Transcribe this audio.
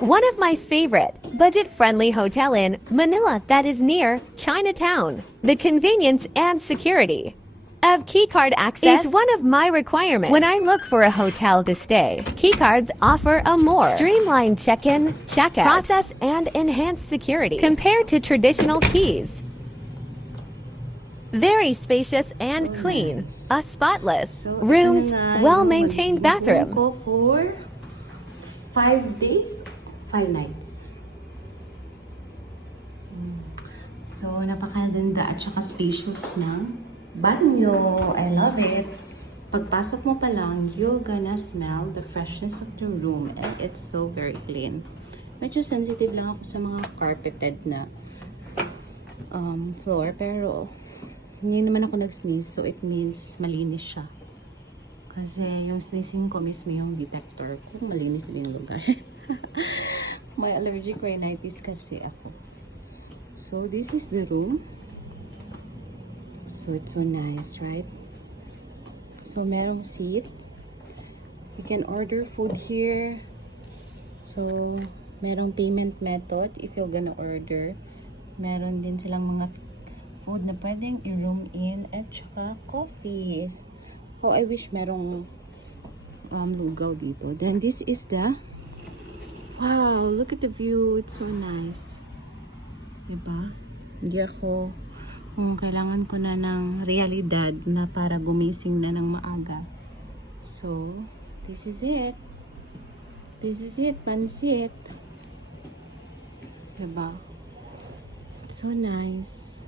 One of my favorite, budget-friendly hotel in Manila that is near Chinatown. The convenience and security of keycard access is one of my requirements when I look for a hotel to stay. Keycards offer a more streamlined check-in, check-out process and enhanced security compared to traditional keys. Very spacious and clean, a spotless rooms, well-maintained bathroom. Ko for 5 days, 5 nights. So, napakaganda at saka spacious na banyo. I love it. Pagpasok mo pa lang, you're gonna smell the freshness of the room and it's so very clean. Medyo sensitive lang ako sa mga carpeted na floor, pero hindi naman ako nag-sneeze, so it means malinis siya. Kasi yung sneezing ko mismo yung detector kung malinis na yung lugar. May allergic rhinitis kasi ako. So this is the room. So it's so nice, right? So merong seat. You can order food here. So merong payment method if you're gonna order. Meron din silang mga food na pwedeng i-room in at saka coffees. Oh, I wish merong lugaw dito. Then this is the wow, look at the view. It's so nice. Diba? Hindi ako kailangan ko na ng realidad na para gumising na ng maaga. So, this is it. This is it, pansit. Diba? It's so nice.